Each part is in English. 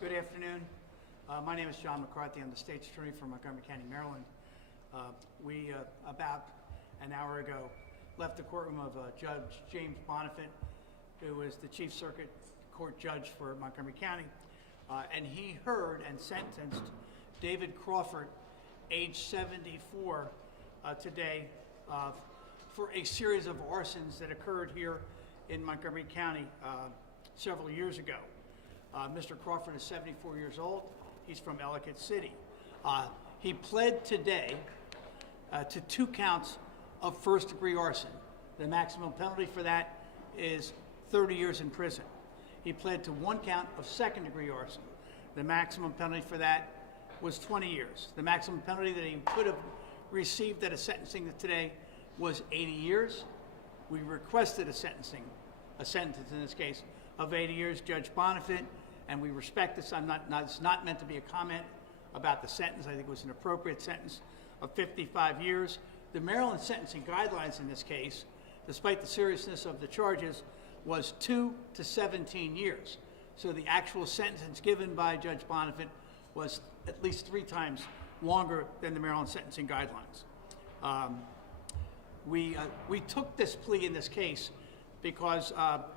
Good afternoon. My name is John McCarthy. I'm the State's Attorney for Montgomery County, Maryland. We, about an hour ago, left the courtroom of Judge James Bonifant, who is the Chief Circuit Court Judge for Montgomery County, and he heard and sentenced David Crawford, age 74, today for a series of arsons that occurred here in Montgomery County several years ago. Mr. Crawford is 74 years old. He's from Ellicott City. He pled today to 2 counts of first-degree arson. The maximum penalty for that is 30 years in prison. He pled to 1 count of second-degree arson. The maximum penalty for that was 20 years. The maximum penalty that he could have received at a sentencing today was 80 years. We requested a sentence in this case of 80 years. Judge Bonifant, and we respect this. It's not meant to be a comment about the sentence. I think it was an appropriate sentence of 55 years. The Maryland sentencing guidelines in this case, despite the seriousness of the charges, was 2 to 17 years. So the actual sentence given by Judge Bonifant was at least 3 times longer than the Maryland sentencing guidelines. We took this plea in this case because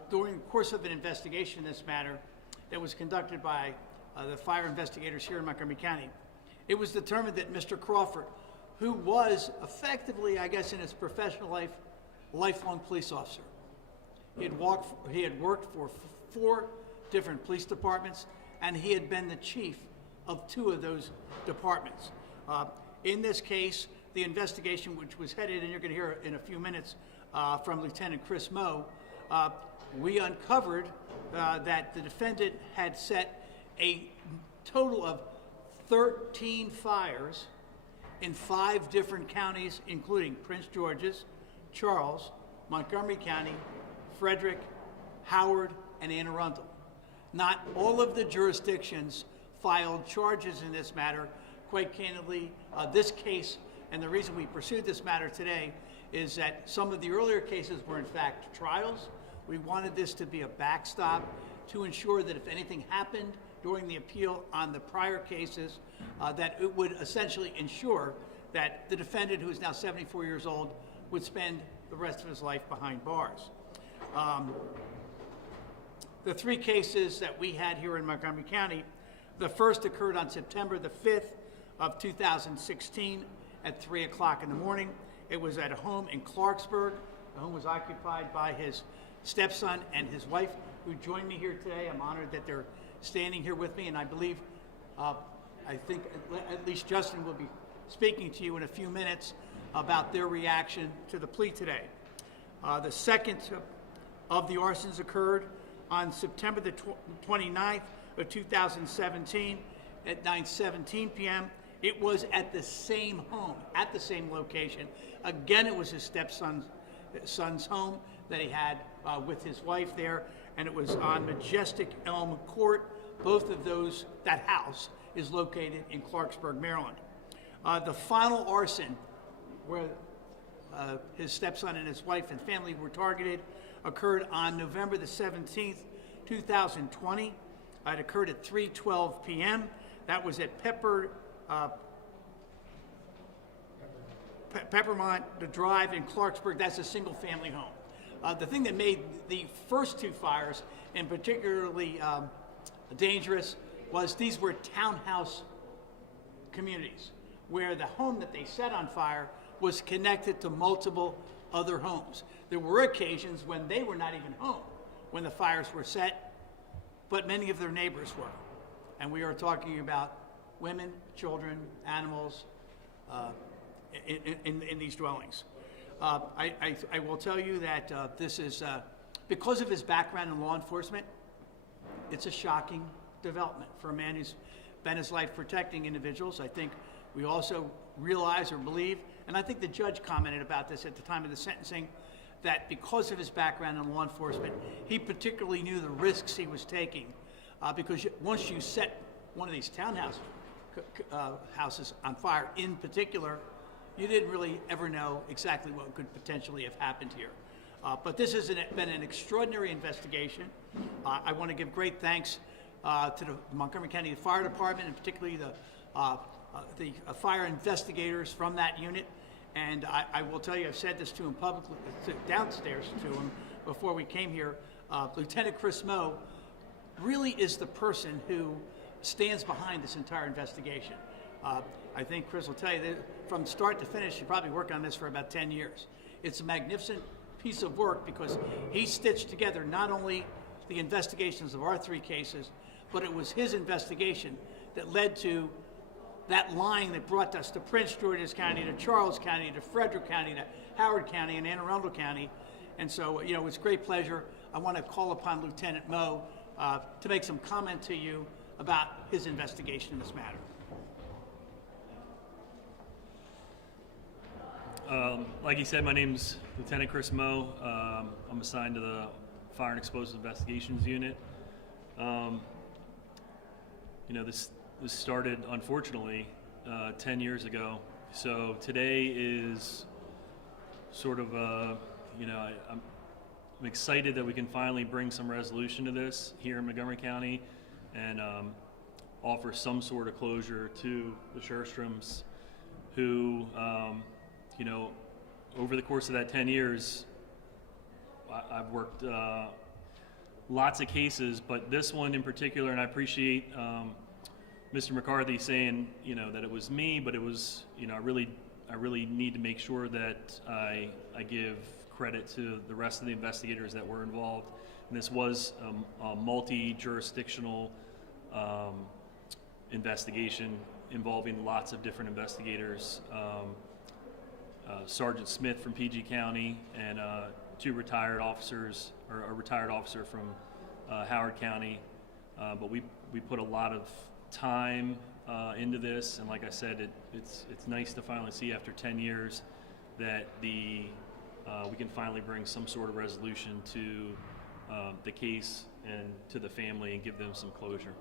during the course of an investigation in this matter that was conducted by the fire investigators here in Montgomery County, it was determined that Mr. Crawford, who was effectively, I guess in his professional life, a lifelong police officer. He had worked for 4 different police departments, and he had been the chief of 2 of those departments. In this case, the investigation, which was headed, and you're going to hear in a few minutes from Lieutenant Chris Moe, we uncovered that the defendant had set a total of 13 fires in 5 different counties, including Prince George's, Charles, Montgomery County, Frederick, Howard, and Anne Arundel. Not all of the jurisdictions filed charges in this matter. Quite candidly, this case, and the reason we pursued this matter today, is that some of the earlier cases were in fact trials. We wanted this to be a backstop to ensure that if anything happened during the appeal on the prior cases, that it would essentially ensure that the defendant, who is now 74 years old, would spend the rest of his life behind bars. The 3 cases that we had here in Montgomery County, the first occurred on September the 5th of 2016 at 3 o'clock in the morning. It was at a home in Clarksburg. The home was occupied by his stepson and his wife, who joined me here today. I'm honored that they're standing here with me, and I believe, I think at least Justin will be speaking to you in a few minutes about their reaction to the plea today. The second of the arsons occurred on September the 29th of 2017 at 9:17 p.m. It was at the same home, at the same location. Again, it was his stepson's home that he had with his wife there, and it was on Majestic Elm Court. Both of those, that house is located in Clarksburg, Maryland. The final arson, where his stepson and his wife and family were targeted, occurred on November the 17th, 2020. It occurred at 3:12 p.m. That was at Peppermont Drive in Clarksburg. That's a single-family home. The thing that made the first 2 fires and particularly dangerous was these were townhouse communities where the home that they set on fire was connected to multiple other homes. There were occasions when they were not even home when the fires were set, but many of their neighbors were. And we are talking about women, children, animals in these dwellings. I will tell you that this is, because of his background in law enforcement, it's a shocking development for a man who's spent his life protecting individuals. I think we also realize or believe, and I think the judge commented about this at the time of the sentencing, that because of his background in law enforcement, he particularly knew the risks he was taking, because once you set one of these townhouse houses on fire in particular, you didn't really ever know exactly what could potentially have happened here. But this has been an extraordinary investigation. I want to give great thanks to the Montgomery County Fire Department, and particularly the fire investigators from that unit. And I will tell you, I've said this to him publicly, downstairs to him before we came here. Lieutenant Chris Moe really is the person who stands behind this entire investigation. I think Chris will tell you that from start to finish, he probably worked on this for about 10 years. It's a magnificent piece of work because he stitched together not only the investigations of our 3 cases, but it was his investigation that led to that line that brought us to Prince George's County, to Charles County, to Frederick County, to Howard County, and Anne Arundel County. And so, you know, it's a great pleasure. I want to call upon Lieutenant Moe to make some comment to you about his investigation in this matter. Like he said, my name's Lieutenant Chris Moe. I'm assigned to the Fire and Explosive Investigations Unit. You know, this started, unfortunately, 10 years ago. So today is sort of, you know, I'm excited that we can finally bring some resolution to this here in Montgomery County and offer some sort of closure to the Scherrstroms who, you know, over the course of that 10 years, I've worked lots of cases, but this one in particular, and I appreciate Mr. McCarthy saying, you know, that it was me, but it was, you know, I really need to make sure that I give credit to the rest of the investigators that were involved. And this was a multi-jurisdictional investigation involving lots of different investigators. Sergeant Smith from PG County and 2 retired officers, or a retired officer from Howard County. But we put a lot of time into this, and like I said, it's nice to finally see after 10 years that we can finally bring some sort of resolution to the case and to the family and give them some closure.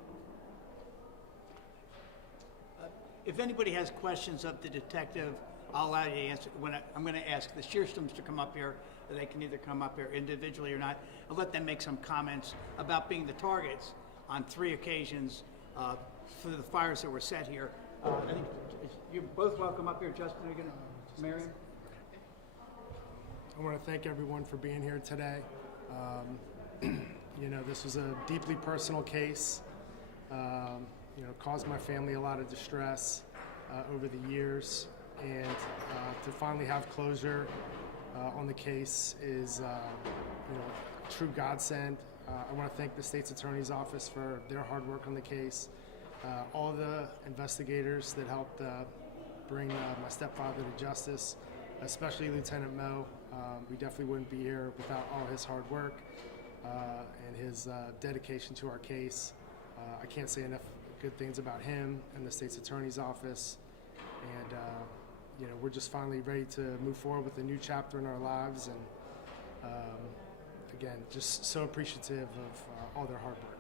If anybody has questions of the detective, I'll allow you to answer. I'm going to ask the Scherrstroms to come up here. They can either come up here individually or not. I'll let them make some comments about being the targets on 3 occasions for the fires that were set here. I think you're both welcome up here. Justin, are you going to, Marion? I want to thank everyone for being here today. You know, this was a deeply personal case. You know, caused my family a lot of distress over the years. And to finally have closure on the case is, you know, a true godsend. I want to thank the state's attorney's office for their hard work on the case. All the investigators that helped bring my stepfather to justice, especially Lieutenant Moe. We definitely wouldn't be here without all his hard work and his dedication to our case. I can't say enough good things about him and the state's attorney's office. And you know, we're just finally ready to move forward with a new chapter in our lives, and again, just so appreciative of all their hard work.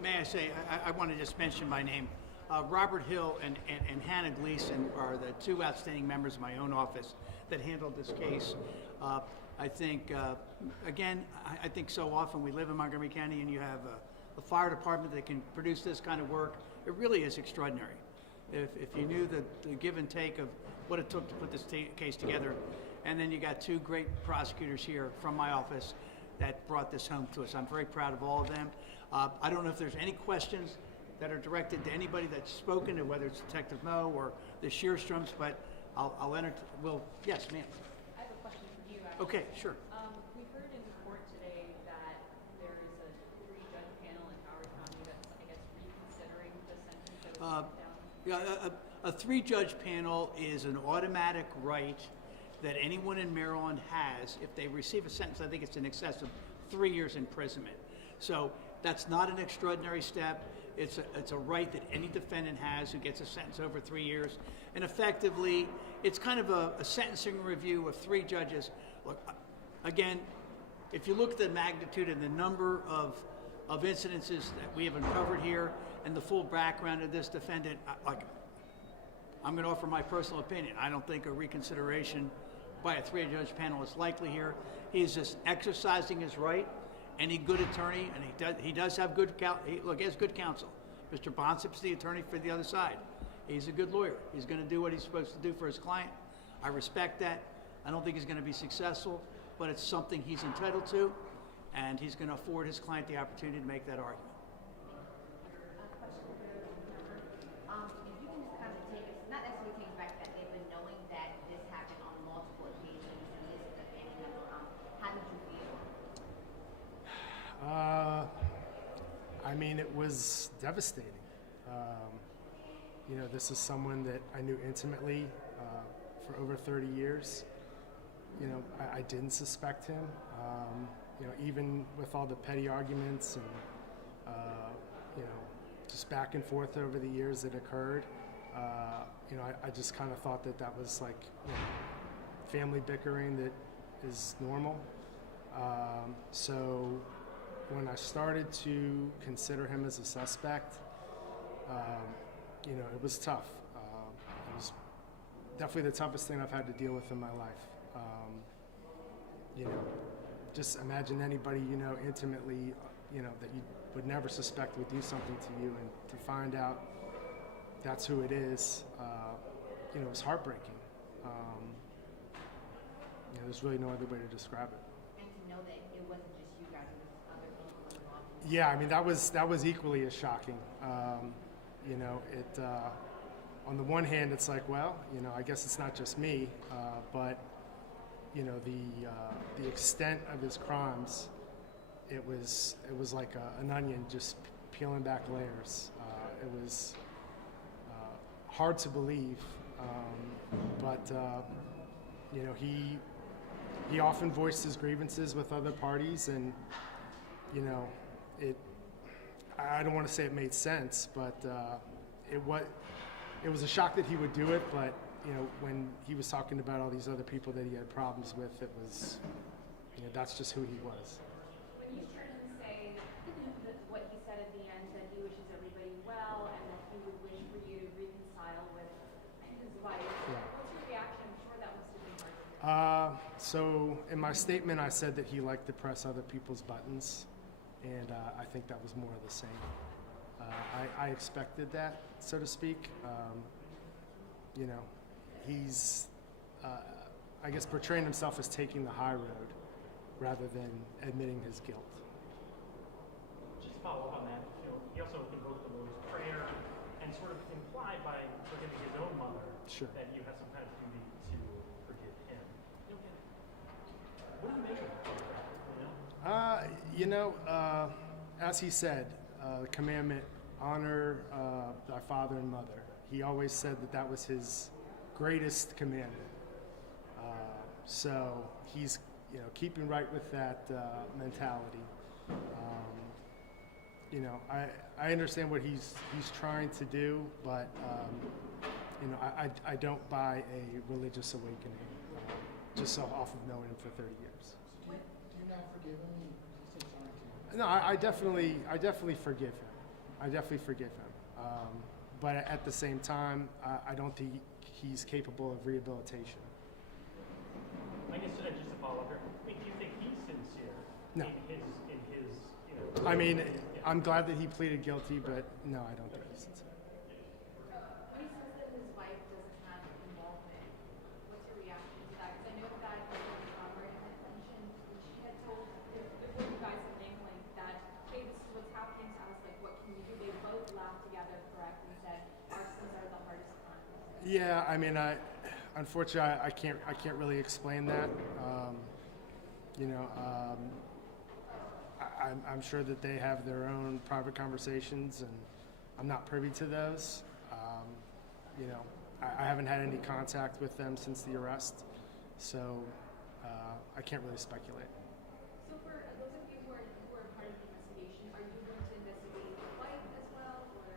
May I say, I want to just mention my name. Robert Hill and Hannah Gleason are the 2 outstanding members of my own office that handled this case. I think, again, I think so often we live in Montgomery County and you have a fire department that can produce this kind of work. It really is extraordinary. If you knew the give and take of what it took to put this case together, and then you got 2 great prosecutors here from my office that brought this home to us. I'm very proud of all of them. I don't know if there's any questions that are directed to anybody that's spoken, to whether it's Detective Moe or the Scherrstroms, but I'll enter. Yes, ma'am. I have a question for you, actually. Okay, sure. We heard in court today that there is a 3-judge panel in Howard County that's, I guess, reconsidering the sentence that was handed down. Yeah, a 3-judge panel is an automatic right that anyone in Maryland has if they receive a sentence. I think it's in excess of 3 years imprisonment. So that's not an extraordinary step. It's a right that any defendant has who gets a sentence over 3 years. And effectively, it's kind of a sentencing review of 3 judges. Look, again, if you look at the magnitude and the number of incidences that we have uncovered here and the full background of this defendant, I'm going to offer my personal opinion. I don't think a reconsideration by a 3-judge panel is likely here. He's just exercising his right, any good attorney, and he does have good he has good counsel. Mr. Bonsip's the attorney for the other side. He's a good lawyer. He's going to do what he's supposed to do for his client. I respect that. I don't think he's going to be successful, but it's something he's entitled to, and he's going to afford his client the opportunity to make that argument. If you can just kind of take us, not necessarily take us back that day, but knowing that this happened on multiple occasions and this is a family member, how did you feel? I mean, it was devastating. You know, this is someone that I knew intimately for over 30 years. You know, I didn't suspect him. You know, even with all the petty arguments and, you know, just back and forth over the years that occurred, you know, I just kind of thought that that was like, you know, family bickering that is normal. So when I started to consider him as a suspect, you know, it was tough. It was definitely the toughest thing I've had to deal with in my life. You know, just imagine anybody you know intimately, you know, that you would never suspect would do something to you, and to find out that's who it is, you know, it was heartbreaking. You know, there's really no other way to describe it. And to know that it wasn't just you guys, it was other people involved. Yeah, I mean, that was equally as shocking. You know, it on the one hand, it's like, well, you know, I guess it's not just me, but you know, the extent of his crimes, it was like an onion just peeling back layers. It was hard to believe, but you know, he often voiced his grievances with other parties, and you know, I don't want to say it made sense, but it was a shock that he would do it. But you know, when he was talking about all these other people that he had problems with, it was, you know, that's just who he was. When you heard him say that what he said at the end, that he wishes everybody well and that he would wish for you to reconcile with his wife, Yeah. what's your reaction? I'm sure that must have been hard to hear. So in my statement, I said that he liked to press other people's buttons, and I think that was more of the same. I expected that, so to speak. You know, he's, I guess, portraying himself as taking the high road rather than admitting his guilt. Just to follow up on that, you know, he also invoked the Lord's Prayer and sort of implied by forgiving his own mother Sure. that you have some kind of duty to forgive him. What do you make of that? You know, as he said, the commandment, honor thy father and mother. He always said that that was his greatest commandment. So he's, you know, keeping right with that mentality. You know, I understand what he's trying to do, but you know, I don't buy a religious awakening just so off of knowing him for 30 years. Do you not forgive him? You say sorry to him. No, I definitely forgive him. I definitely forgive him. But at the same time, I don't think he's capable of rehabilitation. I guess just to follow up here, do you think he's sincere No. in his, you know? I mean, I'm glad that he pleaded guilty, but no, I don't think he's sincere. When he says that his wife doesn't have involvement, what's your reaction to that? Because I know that Michael Crawford had mentioned, she had told, before you guys had named that, hey, this is what's happening to us, like, what can we do? They both laughed together, correct, and said, arsons are the hardest crimes. Yeah, I mean, unfortunately, I can't really explain that. You know, I'm sure that they have their own private conversations, and I'm not privy to those. You know, I haven't had any contact with them since the arrest, so I can't really speculate. So for those of you who are part of the investigation, are you going to investigate the wife as well, or?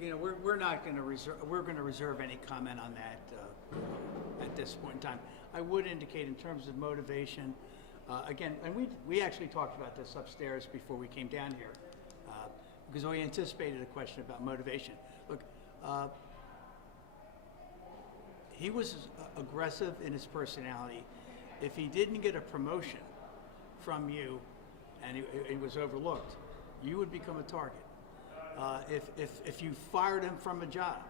You know, we're not going to reserve. We're going to reserve any comment on that at this point in time. I would indicate in terms of motivation, again, and we actually talked about this upstairs before we came down here, because we anticipated a question about motivation. Look, he was aggressive in his personality. If he didn't get a promotion from you and he was overlooked, you would become a target. If you fired him from a job,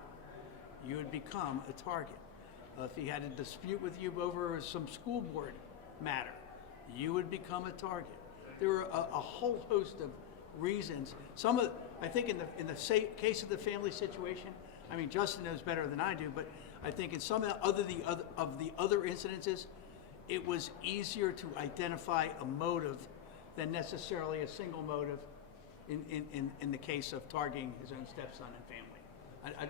you would become a target. If he had a dispute with you over some school board matter, you would become a target. There were a whole host of reasons. I think in the case of the family situation, I mean, Justin knows better than I do, but I think in some of the other incidences, it was easier to identify a motive than necessarily a single motive in the case of targeting his own stepson and family. I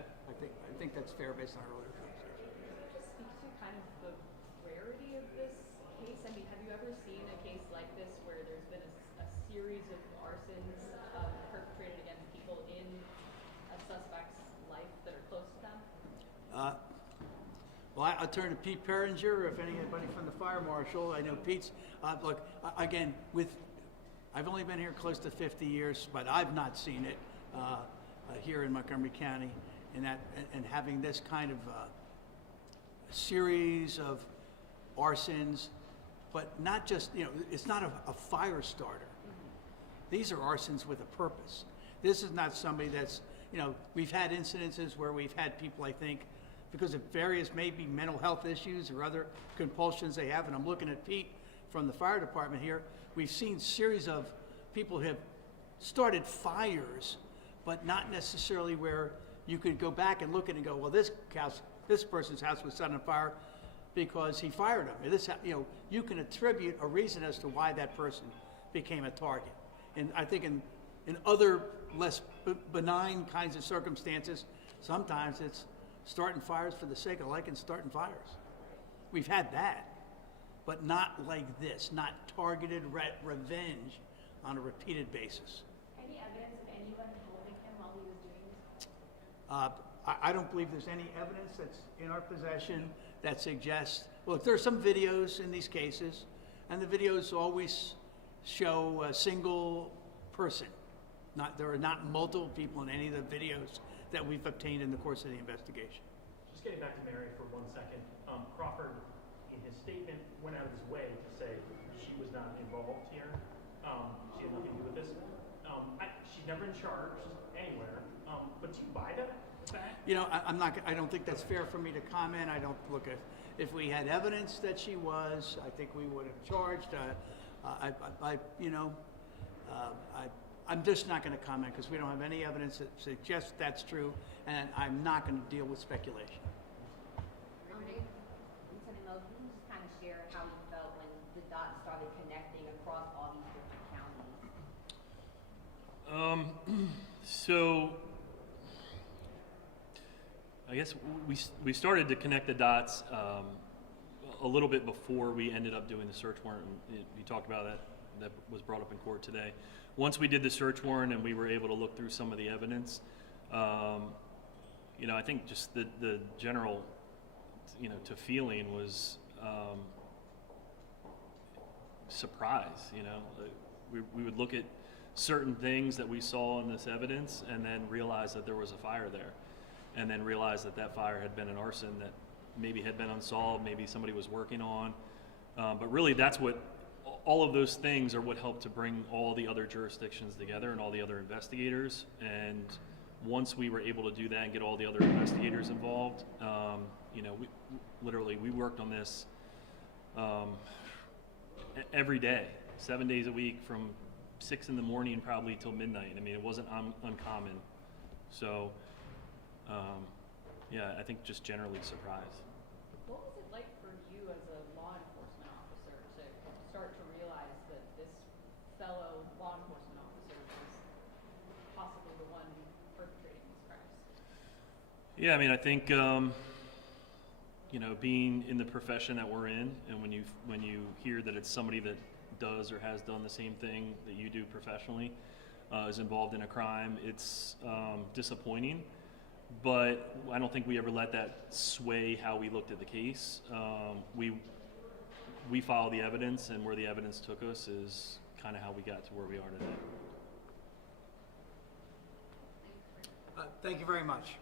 think that's fair based on our earlier conversation. Can you just speak to kind of the rarity of this case? I mean, have you ever seen a case like this where there's been a series of arsons perpetrated against people in a suspect's life that are close to them? Well, I'll turn to Pete Perringer, if anybody from the fire marshal. I know Pete's, look, again, I've only been here close to 50 years, but I've not seen it here in Montgomery County, and having this kind of series of arsons, but not just, it's not a fire starter. These are arsons with a purpose. This is not somebody that's, we've had incidences where we've had people, I think, because of various maybe mental health issues or other compulsions they have, and I'm looking at Pete from the fire department here, we've seen series of people who have started fires, but not necessarily where you could go back and look at it and go, well, this person's house was set on fire because he fired him. You can attribute a reason as to why that person became a target. And I think in other less benign kinds of circumstances, sometimes it's starting fires for the sake of liking starting fires. We've had that, but not like this, not targeted revenge on a repeated basis. Any evidence of anyone holding him while he was doing this? I don't believe there's any evidence that's in our possession that suggests, look, there are some videos in these cases, and the videos always show a single person. There are not multiple people in any of the videos that we've obtained in the course of the investigation. Just getting back to Mary for 1 second. Crawford, in his statement, went out of his way to say she was not involved here. She had nothing to do with this. She's never been charged anywhere. But do you buy that fact? I don't think that's fair for me to comment. I don't look at, if we had evidence that she was, I think we would have charged. I'm just not going to comment because we don't have any evidence that suggests that's true, and I'm not going to deal with speculation. Lieutenant Mo, can you just kind of share how you felt when the dots started connecting across all these different counties? So I guess we started to connect the dots a little bit before we ended up doing the search warrant. You talked about that was brought up in court today. Once we did the search warrant and we were able to look through some of the evidence, I think just the general, to feeling was surprise. We would look at certain things that we saw in this evidence and then realize that there was a fire there, and then realize that fire had been an arson that maybe had been unsolved, maybe somebody was working on. But really, that's what all of those things are what helped to bring all the other jurisdictions together and all the other investigators. And once we were able to do that and get all the other investigators involved, we worked on this every day, 7 days a week, from 6 in the morning probably till midnight. I mean, it wasn't uncommon. So, I think just generally surprised. What was it like for you as a law enforcement officer to start to realize that this fellow law enforcement officer was possibly the one perpetrating these crimes? Yeah, I mean, I think being in the profession that we're in, and when you hear that it's somebody that does or has done the same thing that you do professionally, is involved in a crime, it's disappointing. But I don't think we ever let that sway how we looked at the case. We follow the evidence, and where the evidence took us is kind of how we got to where we are today. Thank you very much.